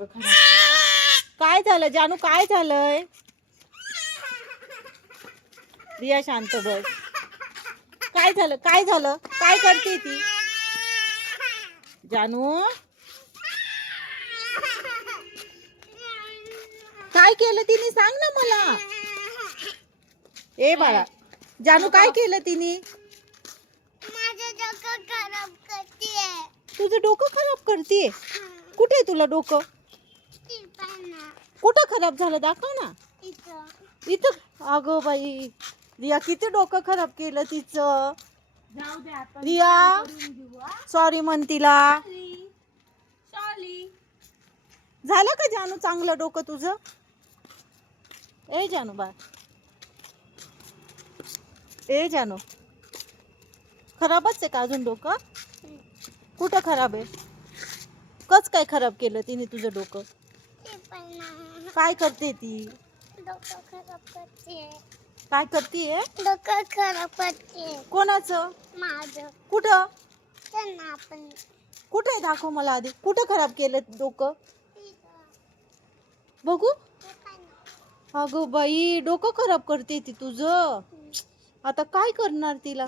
डोकं खराब केलं. काय झालं जानू, काय झालंय? रिया शांत बस. काय झालं, काय झालं, काय करते ती जानू? काय केलं तिने, सांग ना मला. ए बाळा, जानू काय केलं तिने? माझं डोकं खराब करतीये. तुझं डोकं खराब करतीये? कुठे आहे तुला डोकं? कुठं खराब झालं, दाखव ना. इथं? अगं बाई, रिया किती डोकं खराब केलं तिचं. रिया सॉरी म्हण तिला. झालं का जानू चांगलं डोकं तुझं? ए जानू बा, ए जानू, खराबच आहे का अजून डोकं? कुठं खराब आहे? कस काय खराब केलं तिने तुझं डोकं? काय करते ती? डोकं खराब करतीये. काय करतीये? डोकं खराब करतीये. कोणाचं? माझं. कुठं? त्यांना आपण कुठे आहे, दाखव मला आधी. कुठं खराब केलं डोकं बघू. अगं बाई, डोकं खराब करते ती तुझं. आता काय करणार तिला?